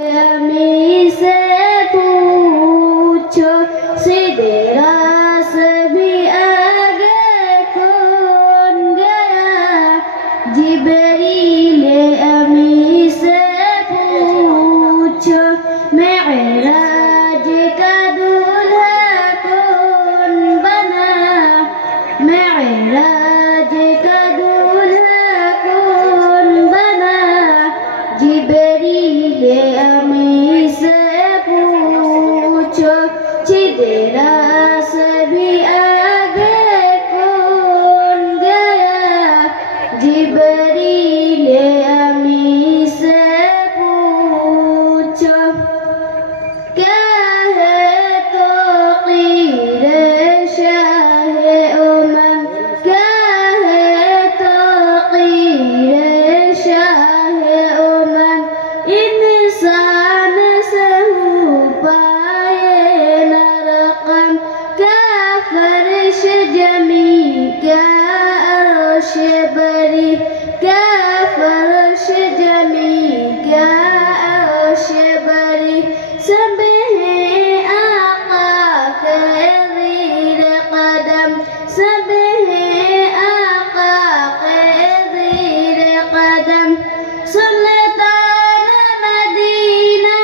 अमी से पूछो सीधे रास भी आगे कौन गया। जिब्रील अमी से पूछो मेराज का दूल्हा कौन बना। मेराज का दूल्हा कौन बना। जिब्रील अमी से पूछो सीधे रास भी आगे कौन गया। जिब्रील अमी से पूछो क्या है तो क़ीर शाह उमम। क्या है तो क़ीर शाह उमम। इंसान से हो पाए न रक़म। क्या फर्श जमी क्या अर्श बरी। क्या फर्श जमी क्या अर्श बरी। सब हैं आका के ज़ीर कदम। सब हैं आका के ज़ीर कदम। सुल्तान मदीना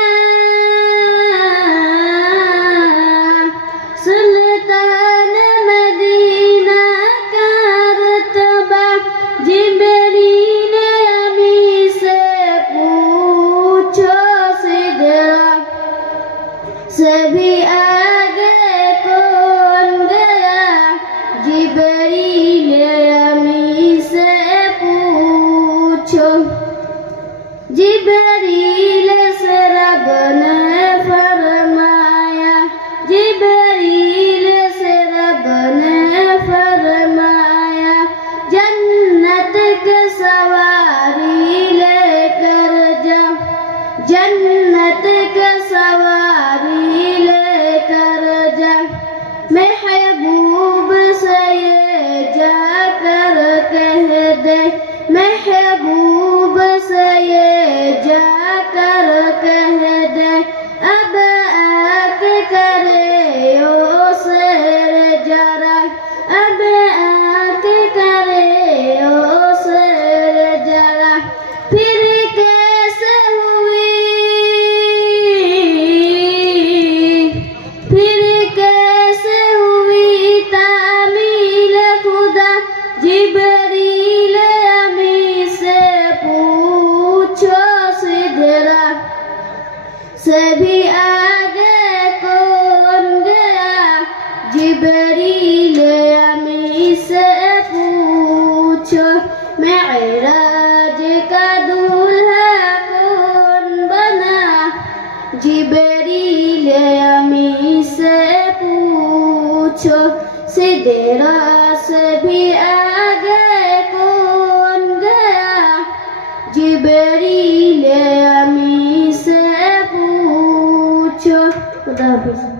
सुल्तान मदीना का रुतबा। जिब्रील अमी से पूछो सिदरा सभी आगे कौन गया। जिब्रील अमी से पूछो। जिब्रील से रब ने फरमाया। जिब्रील से रब ने फरमाया जन्नत के सवारी लेकर जा। जन्नत के सवारी लेकर जा। महबूब से ये जाकर कह दे। महबूब से ये जाकर कह दे। अब आके करे ओ शेर जरा। अब आके करे ओ शेर जरा। फिर कैसे हुई फिर कैसे हुई तामील खुदा। जिब्रील अमी से पूछो सिदरा सभी आगे कौन गया। जिब्रील अमी से पूछो मेराज का दूल्हा कौन बना। जिब्रील अमी से पूछो सीधे रास भी आगे कौन गया। जिब्रील अमी से पूछो। खुदा हाफिज़।